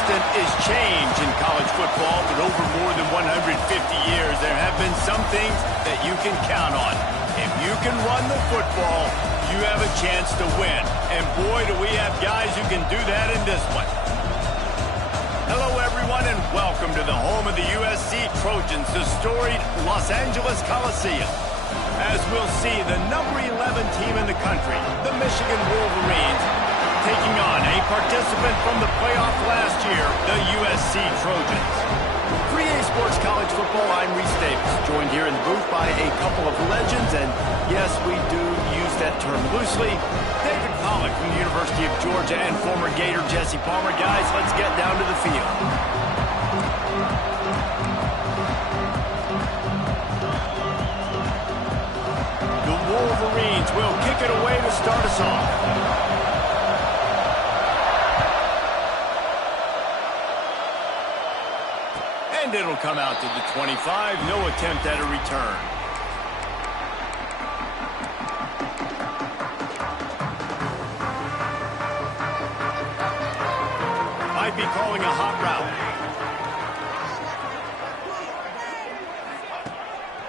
constant is change in college football, but over more than 150 years, there have been some things that you can count on. If you can run the football, you have a chance to win. And boy, do we have guys who can do that in this one. Hello, everyone, and welcome to the home of the USC Trojans, the storied Los Angeles Coliseum. As we'll see, the number 11 team in the country, the Michigan Wolverines, taking on a participant from the playoff last year, the USC Trojans. For EA Sports College Football, I'm Reese Davis, joined here in the booth by a couple of legends, and yes, we do use that term loosely. David Pollack from the University of Georgia and former Gator Jesse Palmer. Guys, let's get down to the field. The Wolverines will kick it away to start us off. And it'll come out to the 25. No attempt at a return. Might be calling a hot route.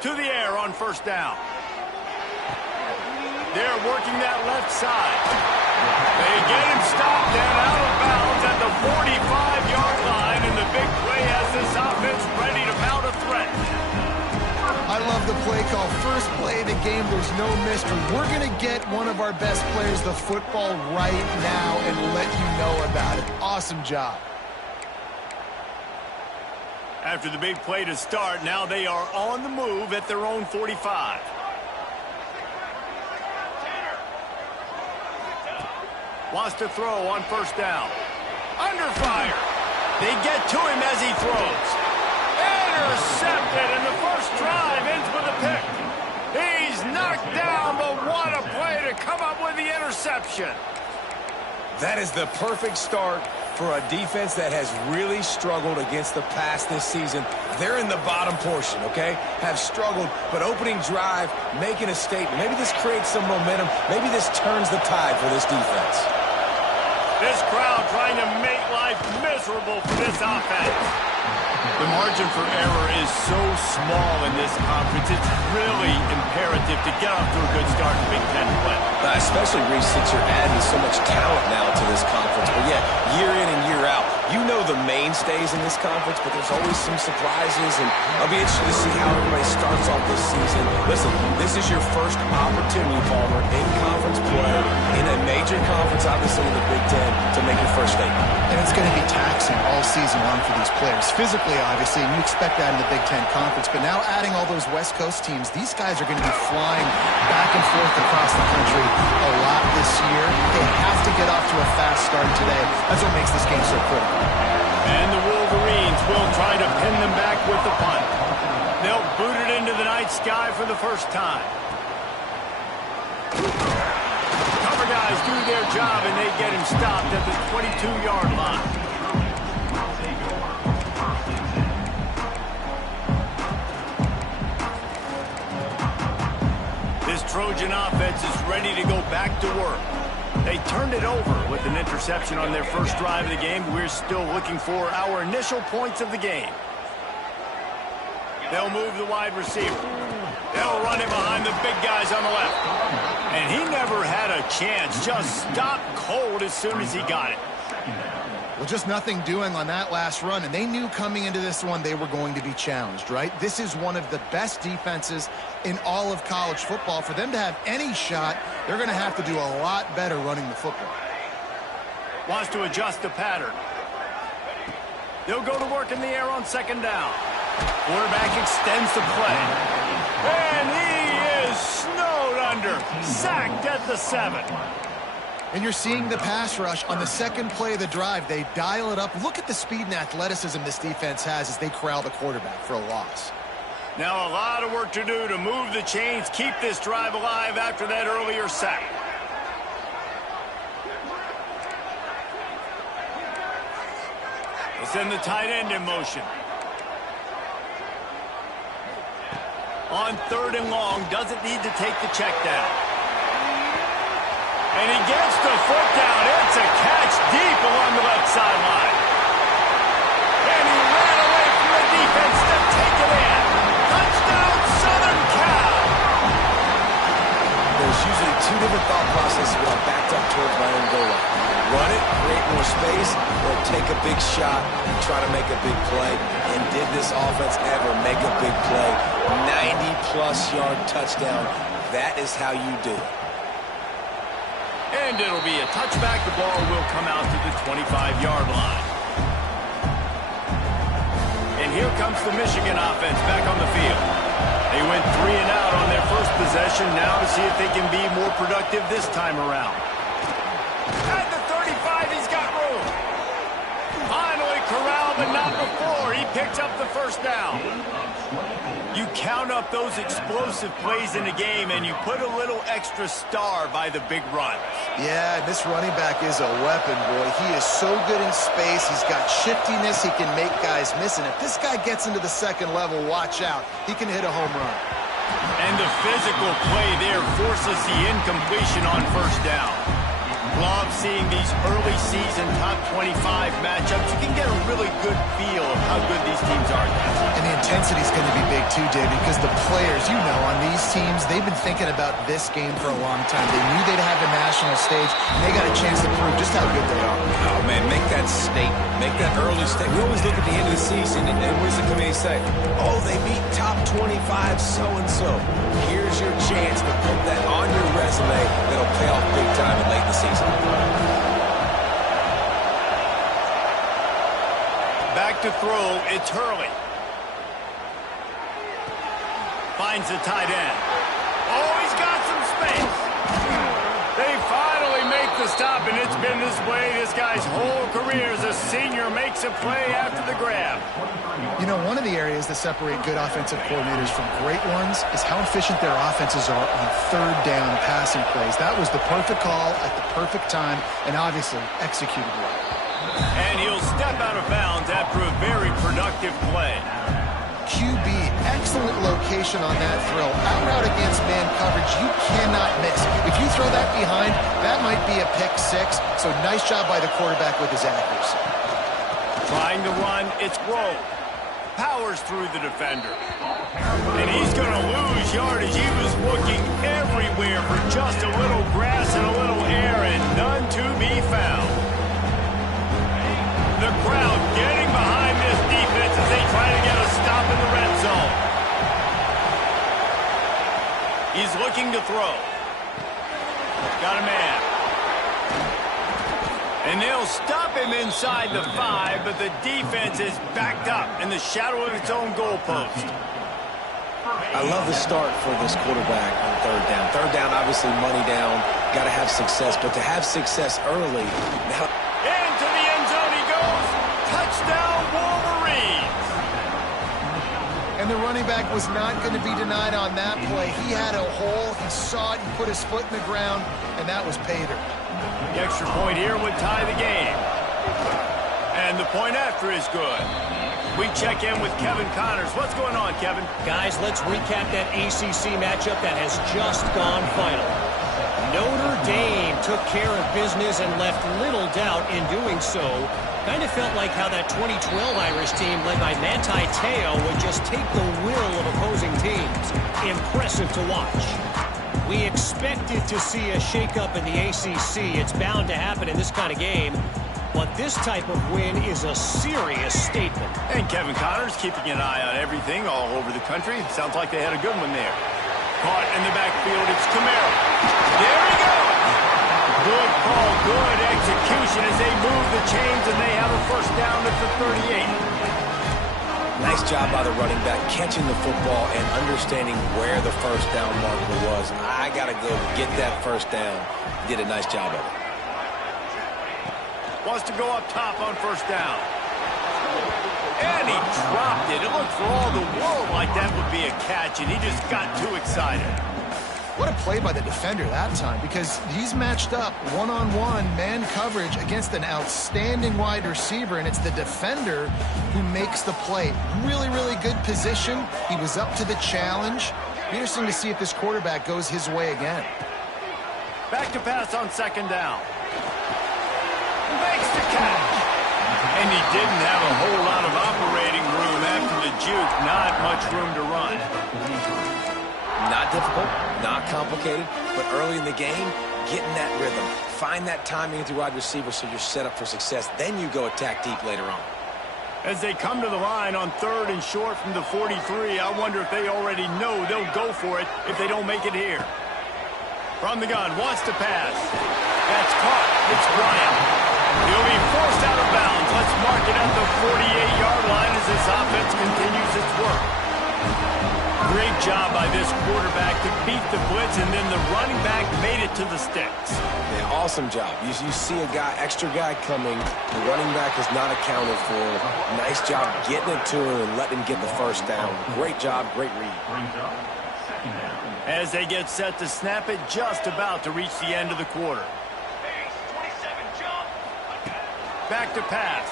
To the air on first down. They're working that left side. They get him stopped and out of bounds at the 45-yard line, and the big play has this offense ready to mount a threat. I love the play call. First play of the game, there's no mystery. We're going to get one of our best players the football right now and let you know about it. Awesome job. After the big play to start, now they are on the move at their own 45. Wants to throw on first down. Under fire. They get to him as he throws. Intercepted, and the first drive ends with a pick. He's knocked down, but what a play to come up with the interception. That is the perfect start for a defense that has really struggled against the pass this season. They're in the bottom portion, okay? Have struggled, but opening drive, making a statement. Maybe this creates some momentum. Maybe this turns the tide for this defense. This crowd trying to make life miserable for this offense. The margin for error is so small in this conference, it's really imperative to get off to a good start in Big Ten play. Especially, Reese, since you're adding so much talent now to this conference. But yeah, year in and year out, you know the mainstays in this conference, but there's always some surprises, and I'll be interested to see how everybody starts off this season. Listen, this is your first opportunity, Palmer, in conference play, in a major conference, obviously in the Big Ten, to make your first statement. And it's going to be taxing all season long for these players. Physically, obviously, and you expect that in the Big Ten Conference. But now adding all those West Coast teams, these guys are going to be flying back and forth across the country a lot this year. They have to get off to a fast start today. That's what makes this game so critical. And the Wolverines will try to pin them back with the punt. They'll boot it into the night sky for the first time. Cover guys do their job, and they get him stopped at the 22-yard line. This Trojan offense is ready to go back to work. They turned it over with an interception on their first drive of the game. We're still looking for our initial points of the game. They'll move the wide receiver. They'll run it behind the big guys on the left. And he never had a chance. Just stopped cold as soon as he got it. Well, just nothing doing on that last run, and they knew coming into this one they were going to be challenged, right? This is one of the best defenses in all of college football. For them to have any shot, they're going to have to do a lot better running the football. Wants to adjust the pattern. They'll go to work in the air on second down. Quarterback extends the play. And he is snowed under. Sacked at the 7. And you're seeing the pass rush on the second play of the drive. They dial it up. Look at the speed and athleticism this defense has as they corral the quarterback for a loss. Now a lot of work to do to move the chains, keep this drive alive after that earlier sack. They send the tight end in motion. On third and long, doesn't need to take the check down. And he gets the foot down. It's a catch deep along the left sideline. or take a big shot and try to make a big play. And did this offense ever make a big play? 90-plus yard touchdown. That is how you do it. And it'll be a touchback. The ball will come out to the 25-yard line. And here comes the Michigan offense back on the field. They went 3 and out on their first possession. Now to see if they can be more productive this time around. At the 35, he's got room. Finally corralled, but not before. He picks up the first down. You count up those explosive plays in a game, and you put a little extra star by the big run. Yeah, this running back is a weapon, boy. He is so good in space. He's got shiftiness. He can make guys miss. And if this guy gets into the second level, watch out. He can hit a home run. And the physical play there forces the incompletion on first down. Love seeing these early season top 25 matchups. You can get a really good feel of how good these teams are. And the intensity is going to be big too, David, because the players, you know, on these teams, they've been thinking about this game for a long time. They knew they'd have the national stage, and they got a chance to prove just how good they are. Oh, man, make that statement. Make that early statement. We always look at the end of the season, and what does the committee say? Oh, they beat top 25 so-and-so. Here's your chance to put that on your resume that'll pay off big time in late in the season. Back to throw, it's Hurley. Finds the tight end. Oh, he's got some space. They finally make the stop, and it's been this way this guy's whole career as a senior makes a play after the grab. You know, one of the areas that separate good offensive coordinators from great ones is how efficient their offenses are on third down passing plays. That was the perfect call at the perfect time and obviously executed well. And he'll step out of bounds after a very productive play. QB, excellent location on that throw. Out route against man coverage, you cannot miss. If you throw that behind, that might be a pick six. So nice job by the quarterback with his accuracy. Trying to run, it's Rowe. Powers through the defender. And he's going to lose yardage. He was looking everywhere for just a little grass and a little air, and none to be found. The crowd getting behind this defense as they try to get a stop in the red zone. He's looking to throw. Got a man. And they'll stop him inside the 5, but the defense is backed up in the shadow of its own goalpost. I love the start for this quarterback on third down. Third down, obviously money down. Got to have success, but to have success early. Now into the end zone he goes. Touchdown, Wolverines. And the running back was not going to be denied on that play. He had a hole. He saw it. He put his foot in the ground, and that was pay dirt. The extra point here would tie the game. And the point after is good. We check in with Kevin Connors. What's going on, Kevin? Guys, let's recap that ACC matchup that has just gone final. Notre Dame took care of business and left little doubt in doing so. Kind of felt like how that 2012 Irish team led by Manti Te'o would just take the will of opposing teams. Impressive to watch. We expected to see a shakeup in the ACC. It's bound to happen in this kind of game. But this type of win is a serious statement. And Kevin Connors keeping an eye on everything all over the country. Sounds like they had a good one there. Caught in the backfield, it's Kamara. There he goes! Good call, good execution as they move the chains and they have a first down at the 38. nice job by the running back catching the football and understanding where the first down marker was. I got to go get that first down. Did a nice job of it. Wants to go up top on first down. And he dropped it. It looked for all the world like that would be a catch, and he just got too excited. What a play by the defender that time, because he's matched up one-on-one man coverage against an outstanding wide receiver, and it's the defender who makes the play. Really, really good position. He was up to the challenge. Be interesting to see if this quarterback goes his way again. Back to pass on second down. Makes the catch. And he didn't have a whole lot of operating room after the juke. Not much room to run. Not difficult, not complicated, but early in the game, get in that rhythm. Find that timing with your wide receiver so you're set up for success. Then you go attack deep later on. As they come to the line on 3rd and short from the 43, I wonder if they already know they'll go for it if they don't make it here. From the gun, wants to pass. That's caught. It's Bryant. He'll be forced out of bounds. Let's mark it at the 48-yard line as this offense continues its work. Great job by this quarterback to beat the blitz, and then the running back made it to the sticks. Yeah, awesome job. You see a extra guy coming. The running back is not accounted for. Nice job getting it to him and letting him get the first down. Great job, great read. As they get set to snap it, just about to reach the end of the quarter. Back to pass.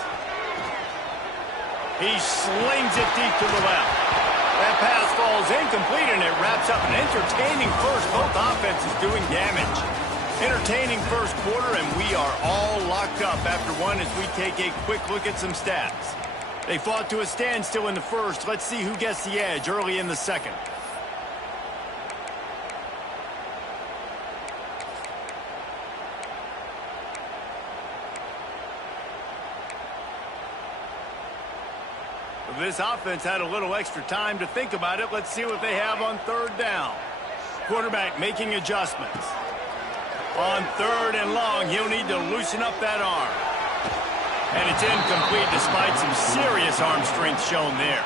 He slings it deep to the left. That pass falls incomplete, and it wraps up an entertaining first. Both offenses doing damage. Entertaining first quarter, and we are all locked up after one as we take a quick look at some stats. They fought to a standstill in the first. Let's see who gets the edge early in the second. This offense had a little extra time to think about it. Let's see what they have on 3rd down. Quarterback making adjustments. On 3rd and long, he'll need to loosen up that arm. And it's incomplete despite some serious arm strength shown there.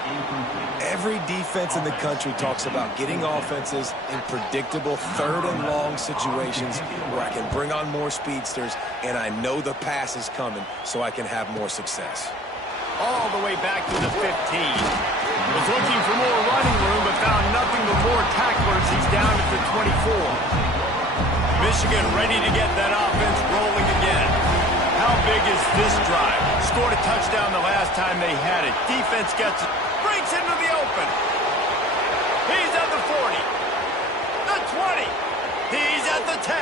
Every defense in the country talks about getting offenses in predictable 3rd and long situations where I can bring on more speedsters and I know the pass is coming so I can have more success. All the way back to the 15. Was looking for more running room, but found nothing but more tacklers. He's down at the 24. Michigan ready to get that offense rolling again. How big is this drive? Scored a touchdown the last time they had it. Defense gets it. Breaks into the open. He's at the 40. The 20. He's at the 10.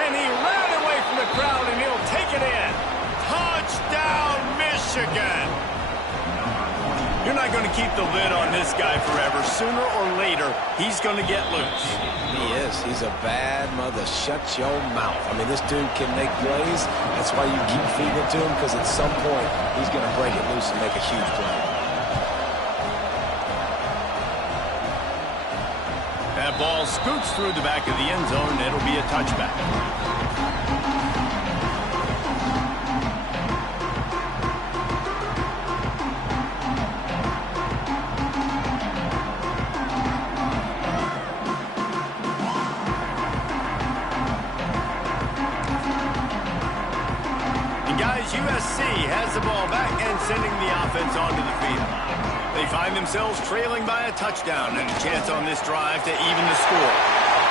And he ran away from the crowd, and he'll take it in. Touchdown, Michigan! You're not going to keep the lid on this guy forever. Sooner or later, he's going to get loose. He is. He's a bad mother. Shut your mouth. I mean, this dude can make plays. That's why you keep feeding it to him, because at some point, he's going to break it loose and make a huge play. That ball scoots through the back of the end zone, and it'll be a touchback. USC has the ball back and sending the offense onto the field. They find themselves trailing by a touchdown and a chance on this drive to even the score.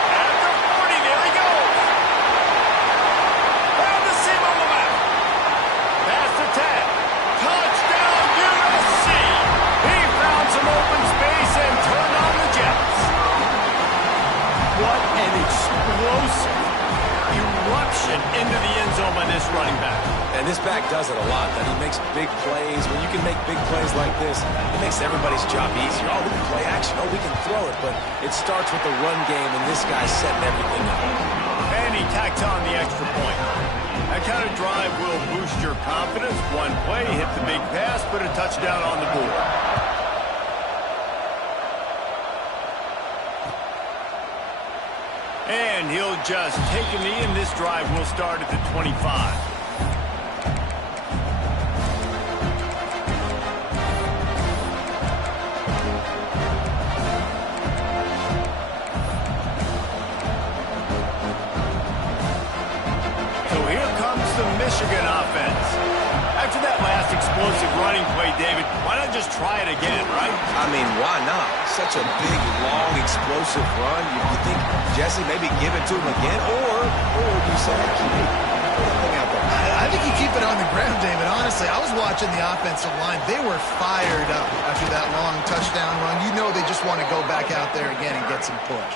At the 40, there he goes. Found the seam on the left. Pass to 10. Touchdown USC. He found some open space and turned on the Jets. What an explosive eruption into the end zone by this running back. And this back does it a lot, that he makes big plays. When you can make big plays like this, it makes everybody's job easier. Oh, we can play action. Oh, we can throw it. But it starts with the run game, and this guy's setting everything up. And he tacks on the extra point. That kind of drive will boost your confidence. One play, hit the big pass, put a touchdown on the board. And he'll just take a knee, and this drive will start at the 25. Michigan offense. After that last explosive running play, David, why not just try it again, right? I mean, why not? Such a big, long, explosive run. You think, Jesse, maybe give it to him again? Or you say, keep that thing out there. I think you keep it on the ground, David. Honestly, I was watching the offensive line. They were fired up after that long touchdown run. You know they just want to go back out there again and get some push.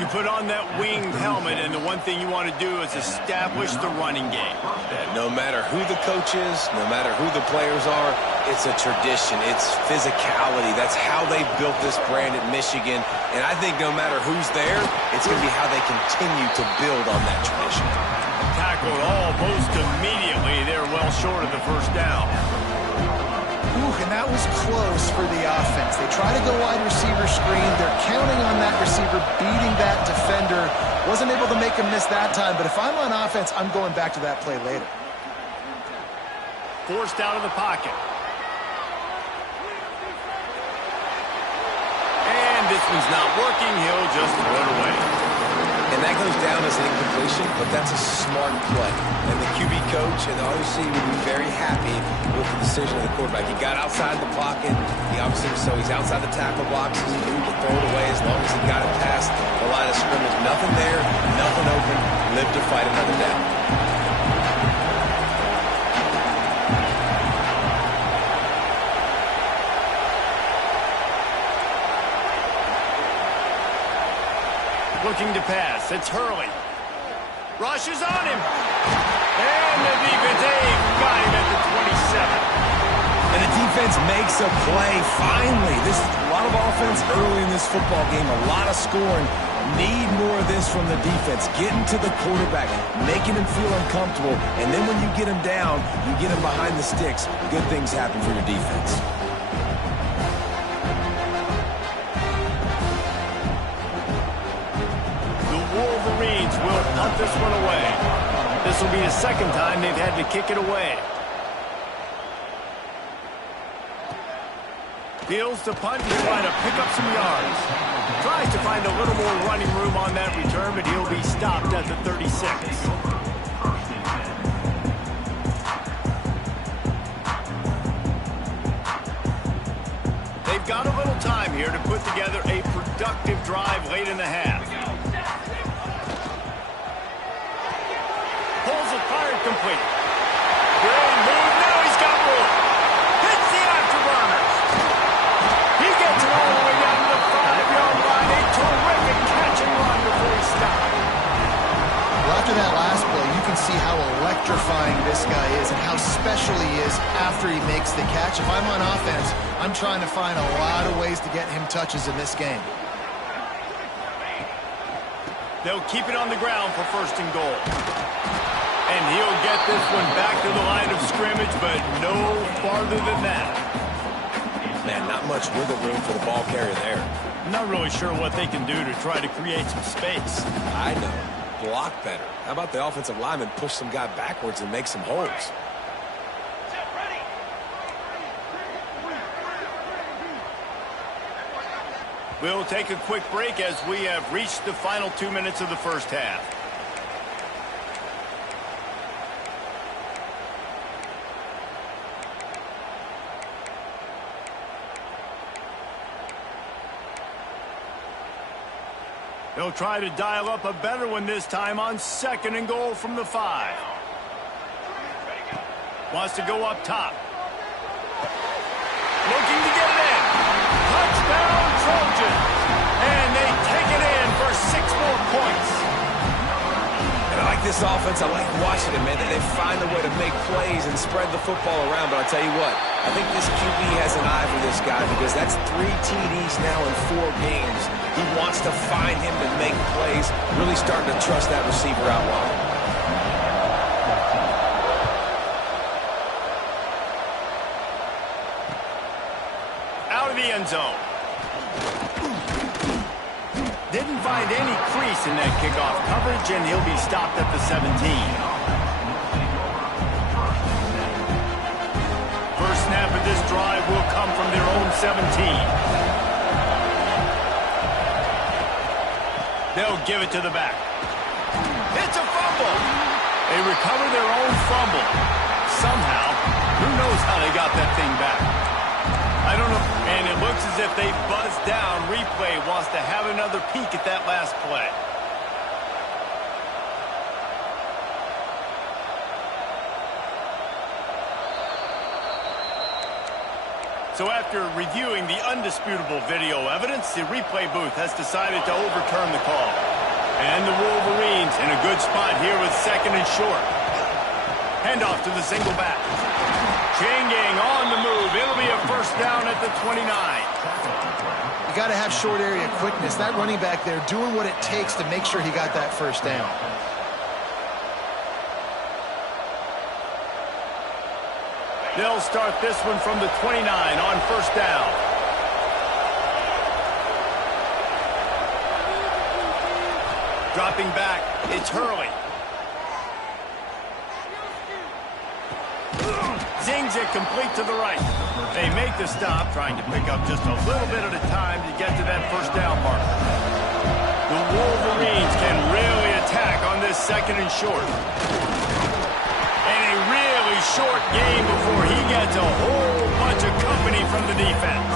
You put on that winged helmet, and the one thing you want to do is establish the running game. No matter who the coach is, no matter who the players are, it's a tradition. It's physicality. That's how they built this brand at Michigan. And I think no matter who's there, it's going to be how they continue to build on that tradition. Tackled almost immediately. They're well short of the first down. And that was close for the offense. They try to go wide receiver screen. They're counting on that receiver beating that defender. Wasn't able to make him miss that time, but if I'm on offense, I'm going back to that play later. Forced out of the pocket. And this one's not working. He'll just throw it away. And that goes down as an incompletion, but that's a smart play. And the QB coach and the OC would be very happy with the decision of the quarterback. He got outside the pocket. He obviously, so he's outside the tackle box. He knew to throw it away as long as he got it past the line of scrimmage. Nothing there, nothing open. Live to fight another down. Looking to pass. It's Hurley. Rushes on him. And the defense got him at the 27. And the defense makes a play. Finally, this is a lot of offense early in this football game. A lot of scoring. Need more of this from the defense. Getting to the quarterback. Making him feel uncomfortable. And then when you get him down, you get him behind the sticks. Good things happen for your defense. Wolverines will punt this one away. This will be the second time they've had to kick it away. Fields to punt and try to pick up some yards. Tries to find a little more running room on that return, but he'll be stopped at the 36. They've got a little time here to put together a productive drive late in the half. Pulls it, fired, complete. Great move, now he's got room. Hits the afterburners. He gets it all the way down to the 5-yard line. A terrific catch and run before he stopped. Well, after that last play, you can see how electrifying this guy is and how special he is after he makes the catch. If I'm on offense, I'm trying to find a lot of ways to get him touches in this game. They'll keep it on the ground for first and goal. And he'll get this one back to the line of scrimmage, but no farther than that. Man, not much wiggle room for the ball carrier there. I'm not really sure what they can do to try to create some space. I know. Block better. How about the offensive lineman push some guy backwards and make some holes? We'll take a quick break as we have reached the final 2 minutes of the first half. They'll try to dial up a better one this time on second and goal from the 5. Wants to go up top. Looking to get it in. Touchdown Trojans. And they take it in for 6 more points. And I like this offense. I like watching it, man. They find a way to make plays and spread the football around. But I'll tell you what, I think this QB has an eye for this guy because that's 3 TDs now in 4 games. He wants to find him to make plays, really starting to trust that receiver out wide. Out of the end zone. Didn't find any crease in that kickoff coverage, and he'll be stopped at the 17. First snap of this drive will come from their own 17. They'll give it to the back. It's a fumble. They recover their own fumble. Somehow, who knows how they got that thing back. I don't know. And it looks as if they buzzed down. Replay wants to have another peek at that last play. So after reviewing the undisputable video evidence, the replay booth has decided to overturn the call. And the Wolverines in a good spot here with second and short. Handoff to the single back. Chain gang on the move. It'll be a first down at the 29. You got to have short area quickness. That running back there doing what it takes to make sure he got that first down. They'll start this one from the 29 on first down. Dropping back, it's Hurley. Zings it complete to the right. They make the stop, trying to pick up just a little bit at a time to get to that first down mark. The Wolverines can really attack on this second and short. And a really short game before he gets a whole bunch of company from the defense.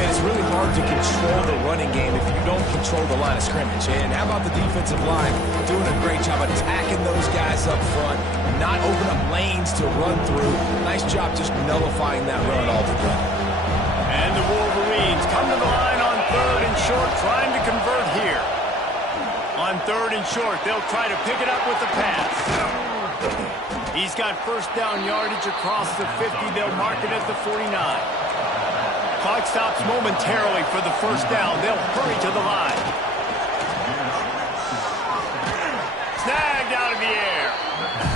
Man, it's really hard to control the running game if you don't control the line of scrimmage. And how about the defensive line doing a great job attacking those guys up front, not open up lanes to run through. Nice job just nullifying that run altogether. And the Wolverines come to the line on third and short, trying to convert here. On third and short, they'll try to pick it up with the pass. He's got first down yardage across the 50. They'll mark it at the 49. Clock stops momentarily for the first down. They'll hurry to the line. Snagged out of the air.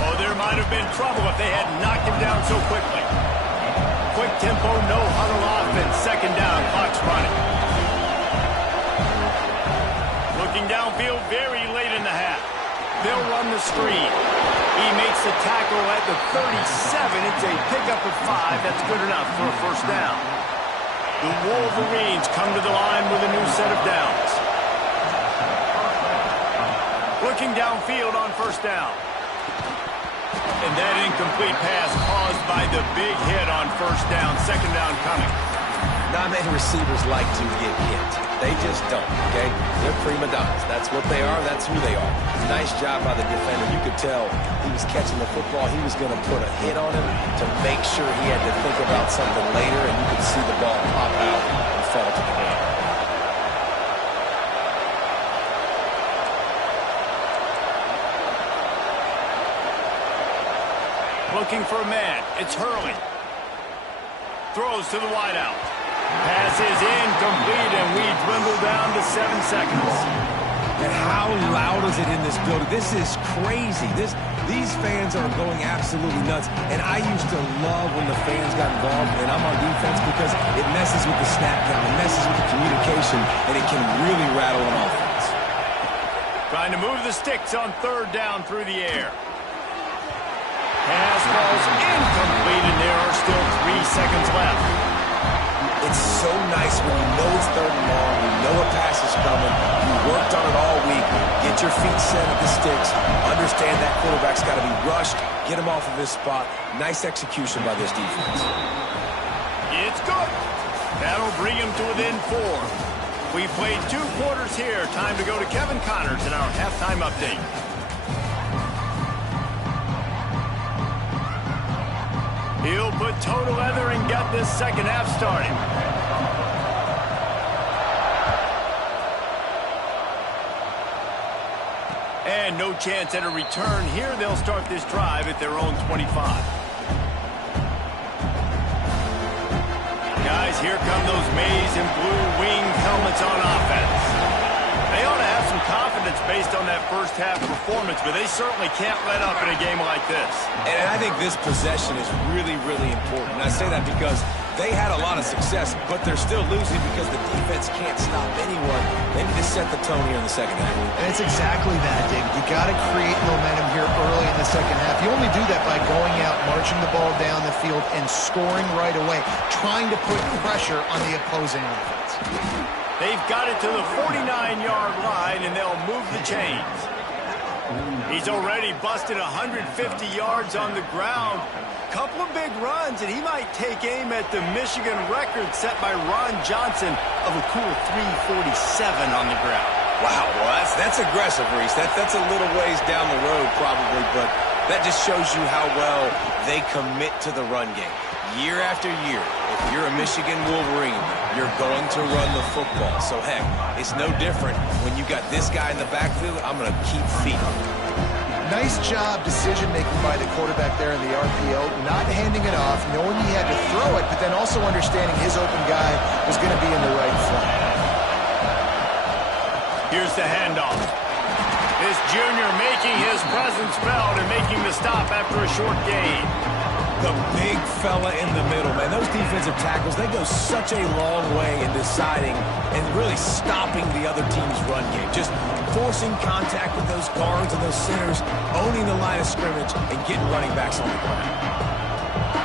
Oh, there might have been trouble if they had knocked him down so quickly. Quick tempo, no huddle offense. Second down, clock's running. Looking downfield very late in the half. They'll run the screen. He makes the tackle at the 37. It's a pickup of 5. That's good enough for a first down. The Wolverines come to the line with a new set of downs. Looking downfield on first down. And that incomplete pass caused by the big hit on first down. Second down coming. Not many receivers like to get hit. They just don't, okay? They're prima donnas. That's what they are. That's who they are. Nice job by the defender. You could tell he was catching the football. He was going to put a hit on him to make sure he had to think about something later, and you could see the ball pop out and fall to the ground. Looking for a man. It's Hurley. Throws to the wideout. Pass is incomplete, and we dwindle down to 7 seconds. And how loud is it in this building? This is crazy. These fans are going absolutely nuts. And I used to love when the fans got involved, and I'm on defense, because it messes with the snap count, it messes with the communication, and it can really rattle an offense. Trying to move the sticks on third down through the air. Pass falls incomplete, and there are still 3 seconds left. It's so nice when you know it's third and long, you know a pass is coming, you worked on it all week, get your feet set at the sticks, understand that quarterback's got to be rushed, get him off of his spot. Nice execution by this defense. It's good. That'll bring him to within 4. We played 2 quarters here. Time to go to Kevin Connors in our halftime update. He'll put toe to leather and get this second half started. And no chance at a return here. They'll start this drive at their own 25. Guys, here come those maize and blue winged helmets on offense. They ought to have some confidence based on that first half performance, but they certainly can't let up in a game like this. And I think this possession is really, really important. And I say that because they had a lot of success, but they're still losing because the defense can't stop anyone. They need to set the tone here in the second half. And it's exactly that, Dig. You got to create momentum here early in the second half. You only do that by going out, marching the ball down the field, and scoring right away, trying to put pressure on the opposing offense. They've got it to the 49-yard line, and they'll move the chains. He's already busted 150 yards on the ground. Couple of big runs, and he might take aim at the Michigan record set by Ron Johnson of a cool 347 on the ground. Wow, well, that's aggressive, Reese. That's a little ways down the road probably, but that just shows you how well they commit to the run game. year after year, if you're a Michigan Wolverine, you're going to run the football. So, heck, it's no different when you got this guy in the backfield. I'm going to keep feeding him. Nice job decision-making by the quarterback there in the RPO, not handing it off, knowing he had to throw it, but then also understanding his open guy was going to be in the right front. Here's the handoff. This junior making his presence felt and making the stop after a short gain. The big fella in the middle, man. Those defensive tackles, they go such a long way in deciding and really stopping the other team's run game. Just forcing contact with those guards and those centers, owning the line of scrimmage, and getting running backs on the ground.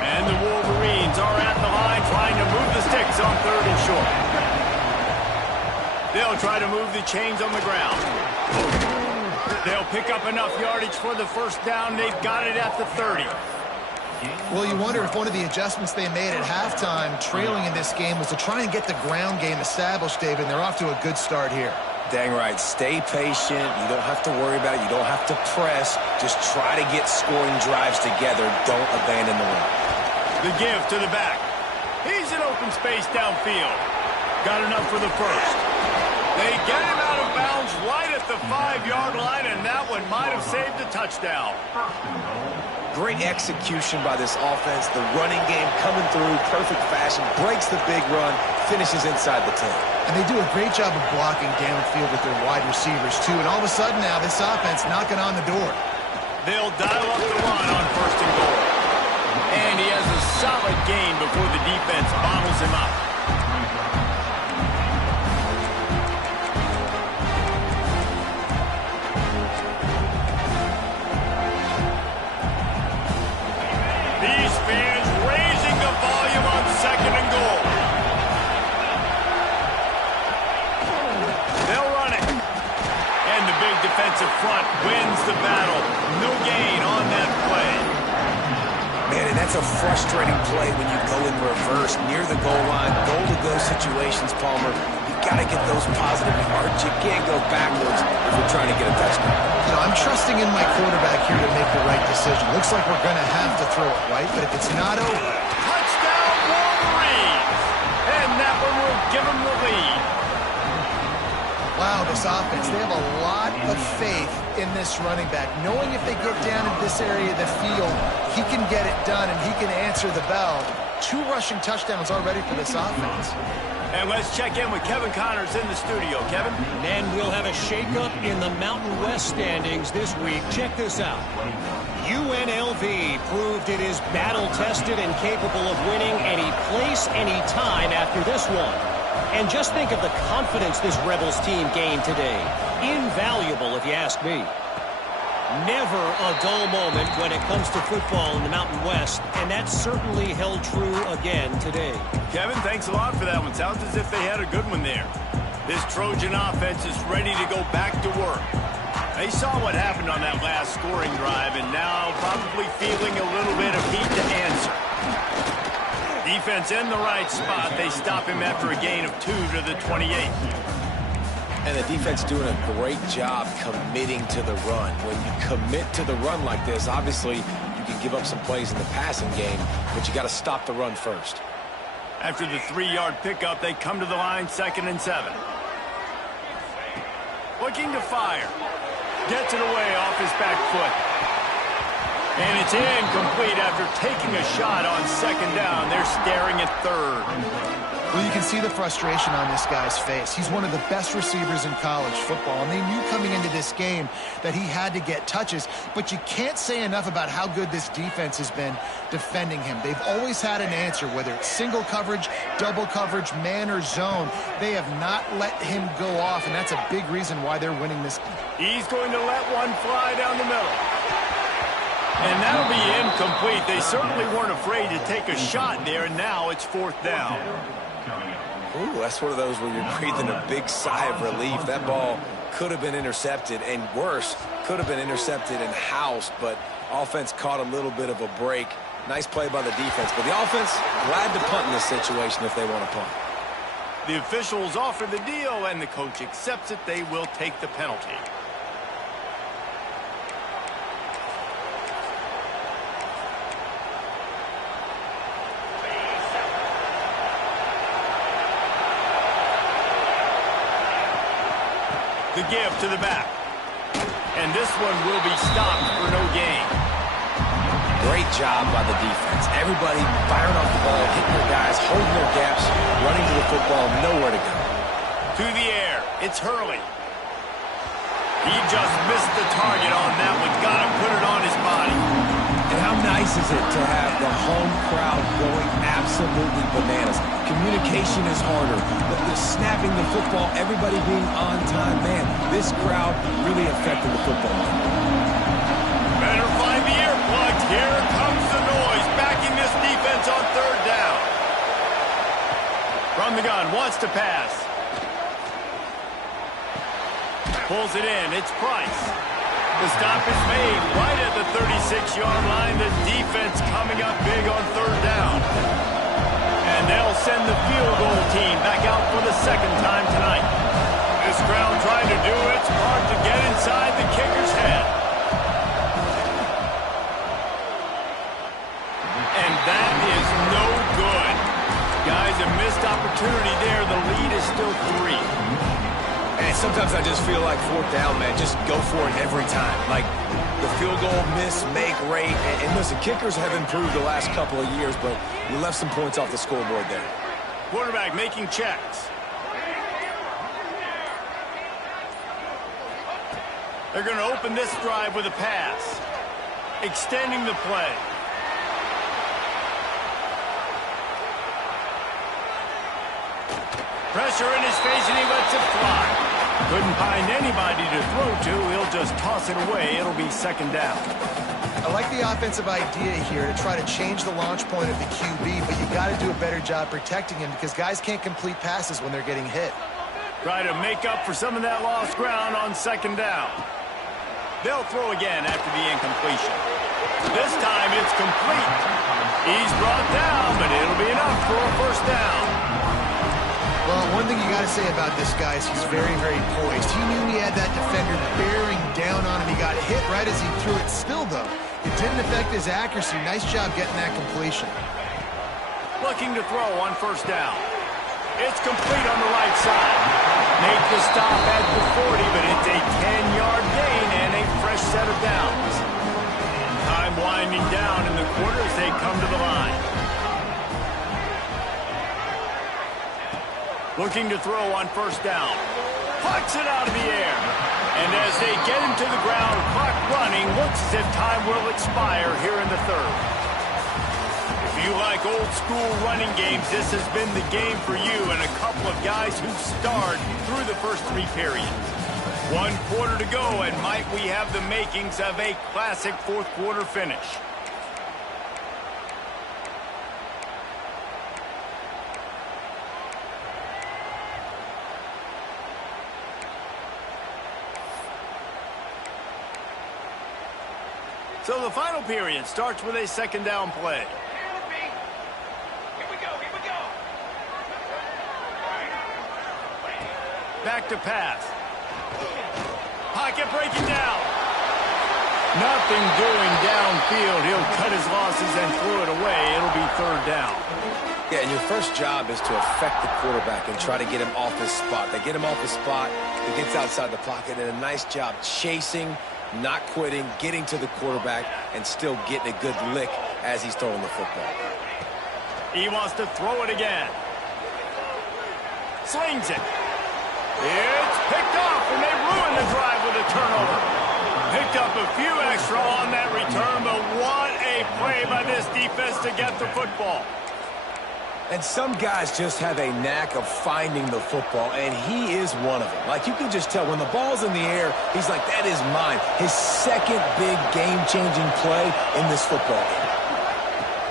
And the Wolverines are at the line trying to move the sticks on 3rd and short. They'll try to move the chains on the ground. They'll pick up enough yardage for the first down. They've got it at the 30. Well, you wonder if one of the adjustments they made at halftime, trailing in this game, was to try and get the ground game established, David, and they're off to a good start here. Dang right. Stay patient. You don't have to worry about it. You don't have to press. Just try to get scoring drives together. Don't abandon the run. The give to the back. He's in open space downfield. Got enough for the first. They get him out of bounds right at the 5-yard line, and that one might have saved a touchdown. Great execution by this offense. The running game coming through, perfect fashion, breaks the big run, finishes inside the 10. And they do a great job of blocking downfield with their wide receivers, too. And all of a sudden now, this offense knocking on the door. They'll dial up the run on 1st and goal. And he has a solid gain before the defense bottles him up. These fans raising the volume on 2nd and goal. They'll run it. And the big defensive front wins the battle. No gain on that play. Man, and that's a frustrating play when you go in reverse near the goal line. Goal-to-go situations, Palmer. You've got to get those positive yards. You can't go backwards if you're trying to get a touchdown. You know, I'm trusting in my quarterback here to make the right decision. Looks like we're going to have to throw it, right? But if it's not over... Touchdown, Wolverines! And that one will give them the lead. Wow, this offense, they have a lot of faith in this running back. Knowing if they get down in this area of the field, he can get it done and he can answer the bell. 2 rushing touchdowns already for this offense. And let's check in with Kevin Connors in the studio. Kevin? And we'll have a shakeup in the Mountain West standings this week. Check this out. UNLV proved it is battle-tested and capable of winning any place, any time after this one. And just think of the confidence this Rebels team gained today. Invaluable, if you ask me. Never a dull moment when it comes to football in the Mountain West, and that certainly held true again today. Kevin, thanks a lot for that one. Sounds as if they had a good one there. This Trojan offense is ready to go back to work. They saw what happened on that last scoring drive, and now probably feeling a little bit of heat to answer. Defense in the right spot. They stop him after a gain of 2 to the 28. And the defense doing a great job committing to the run. When you commit to the run like this, obviously you can give up some plays in the passing game, but you got to stop the run first. After the 3-yard pickup, they come to the line 2nd and 7. Looking to fire. Gets it away off his back foot. And it's incomplete after taking a shot on 2nd down. They're staring at 3rd. Well, you can see the frustration on this guy's face. He's one of the best receivers in college football, and they knew coming into this game that he had to get touches, but you can't say enough about how good this defense has been defending him. They've always had an answer, whether it's single coverage, double coverage, man or zone. They have not let him go off, and that's a big reason why they're winning this game. He's going to let one fly down the middle. And that'll be incomplete. They certainly weren't afraid to take a shot there, and now it's 4th down. Ooh, that's one of those where you're breathing a big sigh of relief. That ball could have been intercepted, and worse, could have been intercepted and housed, but offense caught a little bit of a break. Nice play by the defense, but the offense glad to punt in this situation if they want to punt. The officials offer the deal, and the coach accepts it. They will take the penalty. The give to the back. And this one will be stopped for no gain. Great job by the defense. Everybody firing off the ball, hitting their guys, holding their gaps, running to the football, nowhere to go. To the air, it's Hurley. He just missed the target on that one. Got to put it on his body. And how nice is it to have the home crowd going absolutely bananas? Communication is harder. The snapping the football, everybody being on time. Man, this crowd really affected the football. Better find the earplugs. Here comes the noise. Backing this defense on third down. From the gun, wants to pass. Pulls it in. It's Price. The stop is made right at the 36-yard line. The defense coming up big on third down. And they'll send the field goal team back out for the second time tonight. This crowd trying to do its part to get inside the kicker's head. And that is no good. Guys, a missed opportunity there. The lead is still 3. And sometimes I just feel like fourth down, man, just go for it every time. Like the field goal miss, make rate. And listen, kickers have improved the last couple of years, but we left some points off the scoreboard there. Quarterback making checks. They're going to open this drive with a pass. Extending the play. Pressure in his face, and he lets it fly. Couldn't find anybody to throw to. He'll just toss it away. It'll be second down. I like the offensive idea here to try to change the launch point of the QB, but you got to do a better job protecting him because guys can't complete passes when they're getting hit. Try to make up for some of that lost ground on second down. They'll throw again after the incompletion. This time it's complete. He's brought down, but it'll be enough for a first down. Well, one thing you got to say about this guy is he's very, very poised. He knew he had that defender bearing down on him. He got hit right as he threw it. Still, though, it didn't affect his accuracy. Nice job getting that completion. Looking to throw on first down. It's complete on the right side. Make the stop at the 40, but it's a 10-yard gain and a fresh set of downs. Time winding down in the quarter as they come to the line. Looking to throw on first down. Pucks it out of the air. And as they get him to the ground, clock running, looks as if time will expire here in the third. If you like old school running games, this has been the game for you and a couple of guys who starred through the first 3 periods. 1 quarter to go, and might we have the makings of a classic fourth quarter finish. So the final period starts with a second down play. Back to pass. Pocket breaking down. Nothing doing downfield. He'll cut his losses and throw it away. It'll be third down. Yeah, and your first job is to affect the quarterback and try to get him off his spot. They get him off his spot, he gets outside the pocket, and a nice job chasing, not quitting, getting to the quarterback, and still getting a good lick as he's throwing the football. He wants to throw it again. Slings it. It's picked off, and they ruin the drive with a turnover. Picked up a few extra on that return, but what a play by this defense to get the football. And some guys just have a knack of finding the football, and he is one of them. Like, you can just tell when the ball's in the air, he's like, that is mine. His second big game-changing play in this football game.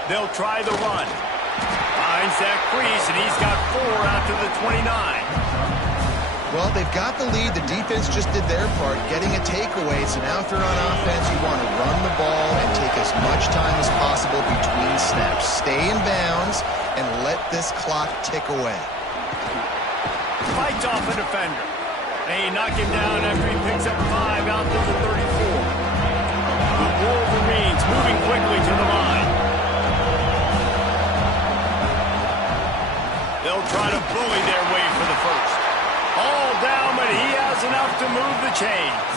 They'll try the run. Finds that crease, and he's got 4 out to the 29. Well, they've got the lead. The defense just did their part, getting a takeaway. So now if they're on offense, you want to run the ball and take as much time as possible between snaps. Stay in bounds and let this clock tick away. Fights off a defender. They knock him down after he picks up 5 out to the 34. The Wolverines moving quickly to the line. They'll try to bully their way for the first. All down, but he has was enough to move the chains.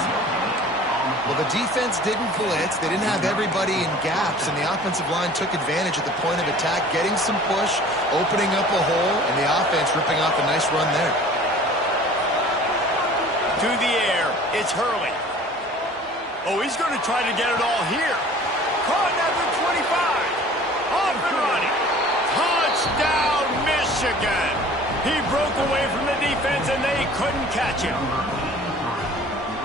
Well, the defense didn't blitz. They didn't have everybody in gaps, and the offensive line took advantage at the point of attack, getting some push, opening up a hole, and the offense ripping off a nice run there. To the air, it's Hurley. Oh, he's going to try to get it all here. Caught at the 25. Off and running. Touchdown, Michigan. He broke away from the defense, and they couldn't catch him.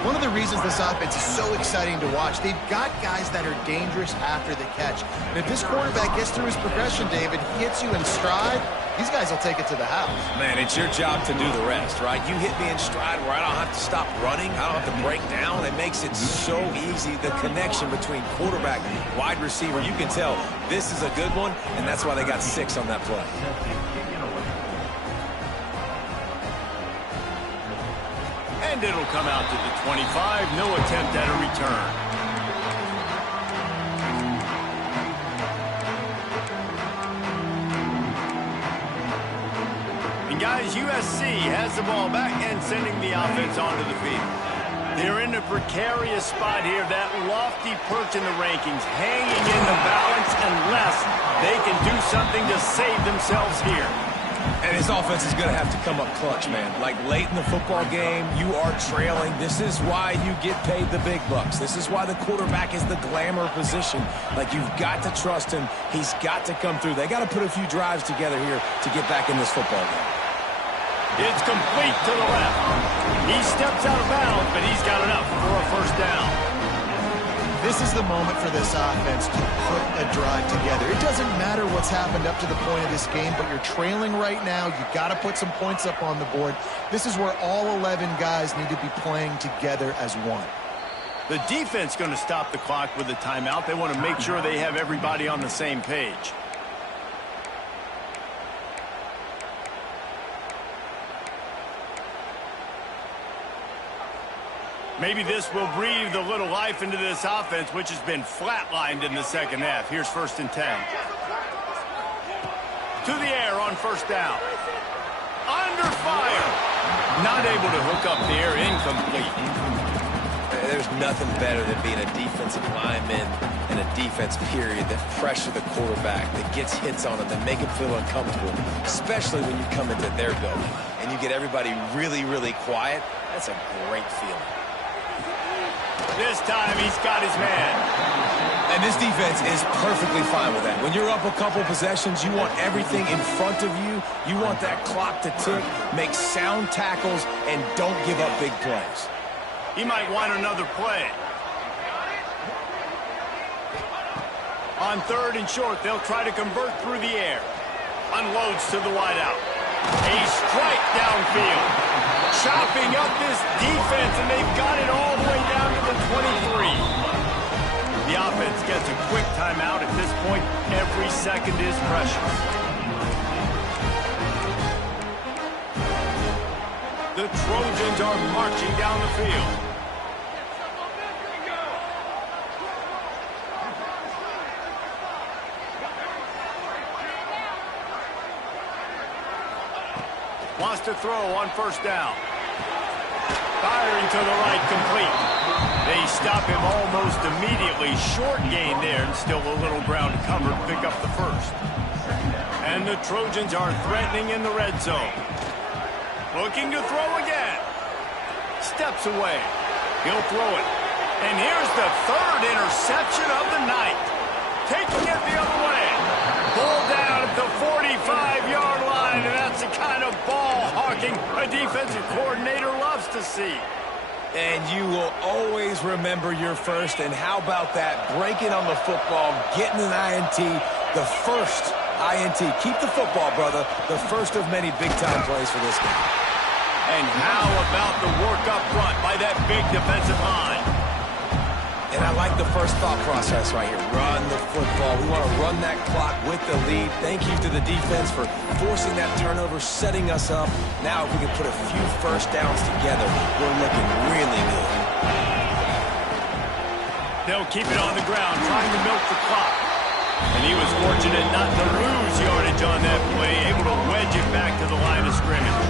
One of the reasons this offense is so exciting to watch, they've got guys that are dangerous after the catch. And if this quarterback gets through his progression, David, he hits you in stride, these guys will take it to the house. Man, it's your job to do the rest, right? You hit me in stride where I don't have to stop running. I don't have to break down. It makes it so easy. The connection between quarterback and wide receiver, you can tell this is a good one, and that's why they got 6 on that play. And it'll come out to the 25. No attempt at a return. And guys, USC has the ball back and sending the offense onto the field. They're in a precarious spot here. That lofty perch in the rankings hanging in the balance unless they can do something to save themselves here. And his offense is going to have to come up clutch, man. Like late in the football game, you are trailing. This is why you get paid the big bucks. This is why the quarterback is the glamour position. Like, you've got to trust him. He's got to come through. They got to put a few drives together here to get back in this football game. It's complete to the left. He steps out of bounds, but he's got enough for a first down. This is the moment for this offense to put a drive together. It doesn't matter what's happened up to the point of this game, but you're trailing right now. You've got to put some points up on the board. This is where all 11 guys need to be playing together as one. The defense going to stop the clock with a timeout. They want to make sure they have everybody on the same page. Maybe this will breathe a little life into this offense, which has been flatlined in the second half. Here's 1st and 10. To the air on first down. Under fire. Not able to hook up there. Incomplete. There's nothing better than being a defensive lineman and a defense period that pressure the quarterback, that gets hits on him, that make him feel uncomfortable, especially when you come into their building and you get everybody really, really quiet. That's a great feeling. This time he's got his man. And this defense is perfectly fine with that. When you're up a couple possessions, you want everything in front of you. You want that clock to tick, make sound tackles, and don't give up big plays. He might want another play. On 3rd and short, they'll try to convert through the air. Unloads to the wideout. A strike downfield. Chopping up this defense, and they've got it all the way down to the 23. The offense gets a quick timeout. At this point, every second is precious. The Trojans are marching down the field. Wants to throw on first down. Firing to the right, complete. They stop him almost immediately. Short gain there, and still a little ground covered. Pick up the first. And the Trojans are threatening in the red zone. Looking to throw again. Steps away. He'll throw it. And here's the 3rd interception of the night. Taking it the other way. Ball down at the 45-yard line, and that's the kind of ball hawking a defensive coordinator loves to see. And you will always remember your first. And how about that? Breaking on the football, getting an INT, the first INT. Keep the football, brother. The first of many big-time plays for this guy. And how about the work up front by that big defensive line? And I like the first thought process right here. Run the football. We want to run that clock with the lead. Thank you to the defense for forcing that turnover, setting us up. Now if we can put a few first downs together, we're looking really good. They'll keep it on the ground, trying to milk the clock. And he was fortunate not to lose yardage on that play, able to wedge it back to the line of scrimmage.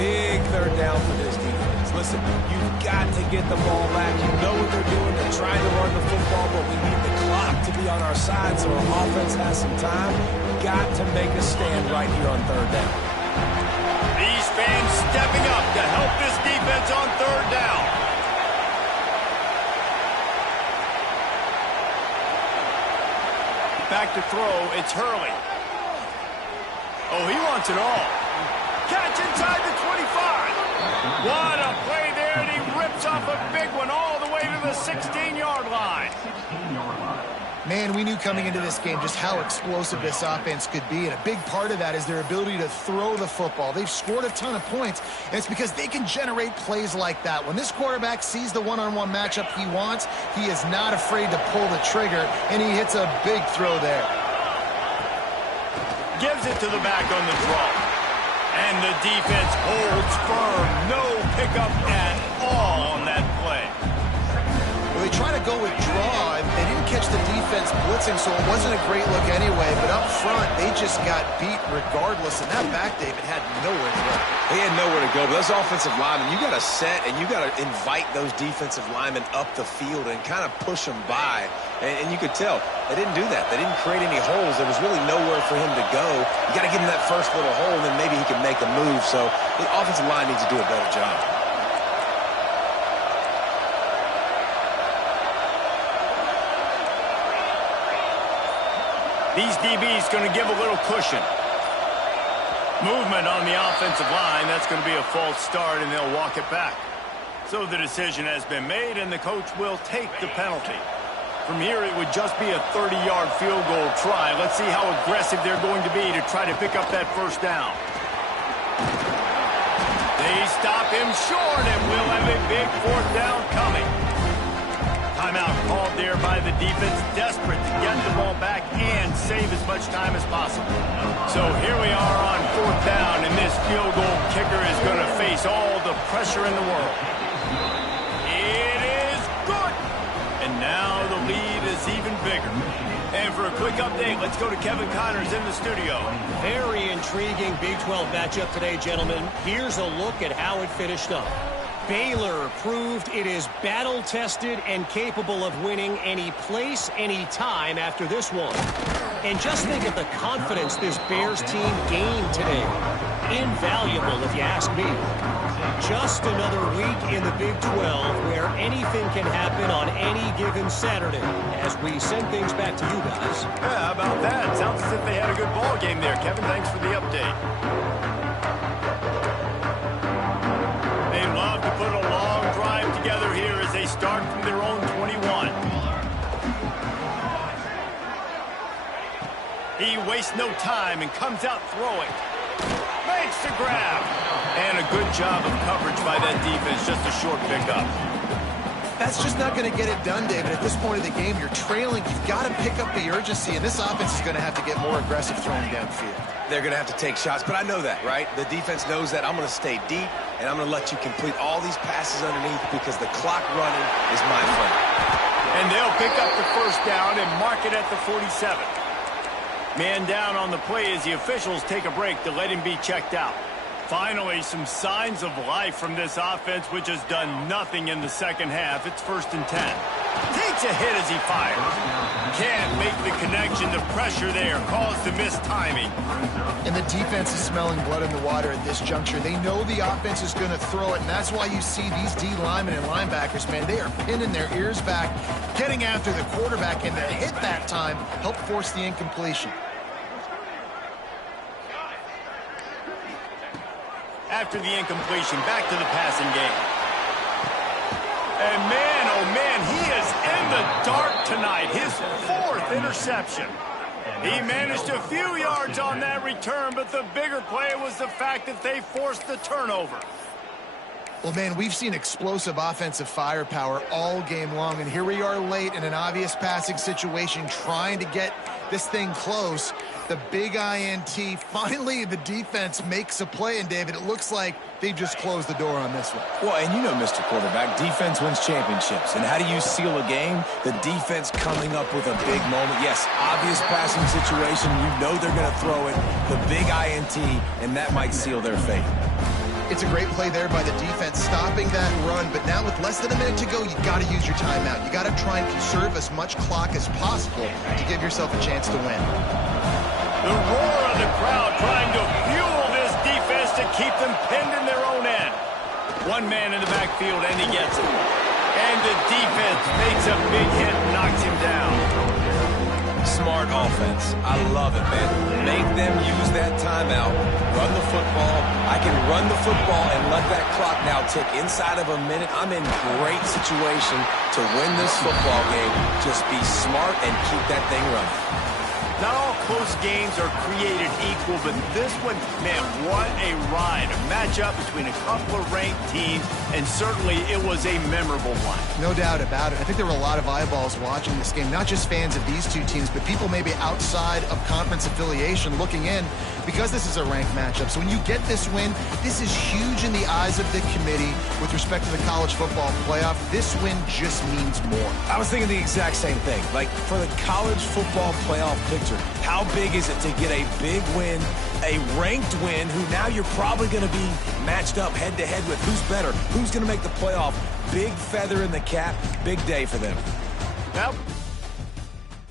Big 3rd down for this defense. Listen, you've got to get the ball back. You know what they're doing. They're trying to run the football, but we need the clock to be on our side so our offense has some time. We've got to make a stand right here on third down. These fans stepping up to help this defense on third down. Back to throw, it's Hurley. Oh, he wants it all. Catch inside the 25. What a play there, and he rips off a big one all the way to the 16-yard line. Man, we knew coming into this game just how explosive this offense could be, and a big part of that is their ability to throw the football. They've scored a ton of points, and it's because they can generate plays like that. When this quarterback sees the one-on-one matchup he wants, he is not afraid to pull the trigger, and he hits a big throw there. Gives it to the back on the draw. And the defense holds firm. No pickup at all on that play. Well, they try to go with draw. They didn't catch the defense blitzing, so it wasn't a great look anyway. But up front, they just got beat regardless. And that back, David, had nowhere to go. He had nowhere to go, but those offensive linemen, you got to set and you got to invite those defensive linemen up the field and kind of push them by. And you could tell they didn't do that. They didn't create any holes. There was really nowhere for him to go. You got to give him that first little hole, and then maybe he can make a move. So the offensive line needs to do a better job. These DBs going to give a little cushion. Movement on the offensive line. That's going to be a false start, and they'll walk it back. So the decision has been made, and the coach will take the penalty. From here, it would just be a 30-yard field goal try. Let's see how aggressive they're going to be to try to pick up that first down. They stop him short, and we'll have a big fourth down coming. Timeout called there by the defense, desperate to get the ball back and save as much time as possible. So here we are on fourth down, and this field goal kicker is going to face all the pressure in the world. It is good! And now the lead is even bigger. And for a quick update, let's go to Kevin Connors in the studio. Very intriguing Big 12 matchup today, gentlemen. Here's a look at how it finished up. Baylor proved it is battle-tested and capable of winning any place, any time after this one. And just think of the confidence this Bears team gained today. Invaluable, if you ask me. Just another week in the Big 12 where anything can happen on any given Saturday. As we send things back to you guys. Yeah, how about that? Sounds as if they had a good ball game there, Kevin. Thanks for the update. They love to put a long drive together here as they start from their own 21. He wastes no time and comes out throwing. Makes the grab. And a good job of coverage by that defense. Just a short pickup. That's just not going to get it done, David. At this point of the game, you're trailing. You've got to pick up the urgency, and this offense is going to have to get more aggressive throwing downfield. They're going to have to take shots, but I know that, right? The defense knows that. I'm going to stay deep, and I'm going to let you complete all these passes underneath because the clock running is my friend. And they'll pick up the first down and mark it at the 47. Man down on the play as the officials take a break to let him be checked out. Finally, some signs of life from this offense, which has done nothing in the second half. It's 1st and 10. Takes a hit as he fires. Can't make the connection. The pressure there caused the missed timing. And the defense is smelling blood in the water at this juncture. They know the offense is going to throw it, and that's why you see these D linemen and linebackers, man, they are pinning their ears back, getting after the quarterback, and the hit that time helped force the incompletion. After the incompletion, back to the passing game. And man, oh man, he is in the dark tonight. His 4th interception. He managed a few yards on that return, but the bigger play was the fact that they forced the turnover. Well, man, we've seen explosive offensive firepower all game long, and here we are late in an obvious passing situation trying to get this thing close. The big INT, finally the defense makes a play, and David, it looks like they just closed the door on this one. Well, and you know, Mr. Quarterback, defense wins championships. And how do you seal a game? The defense coming up with a big moment. Yes, obvious passing situation. You know they're going to throw it. The big INT, and that might seal their fate. It's a great play there by the defense, stopping that run. But now with less than a minute to go, you got to use your timeout. You got to try and conserve as much clock as possible to give yourself a chance to win. The roar of the crowd trying to fuel this defense to keep them pinned in their own end. One man in the backfield, and he gets it. And the defense makes a big hit and knocks him down. Smart offense. I love it, man. Make them use that timeout. Run the football. I can run the football and let that clock now tick inside of a minute. I'm in great situation to win this football game. Just be smart and keep that thing running. Not all close games are created equal, but this one, man, what a ride. A matchup between a couple of ranked teams, and certainly it was a memorable one. No doubt about it. I think there were a lot of eyeballs watching this game, not just fans of these two teams, but people maybe outside of conference affiliation looking in, because this is a ranked matchup. So when you get this win, this is huge in the eyes of the committee with respect to the college football playoff. This win just means more. I was thinking the exact same thing. Like, for the college football playoff picture, how big is it to get a big win, a ranked win, who now you're probably going to be matched up head-to-head with who's better, who's going to make the playoff. Big feather in the cap, big day for them. Well,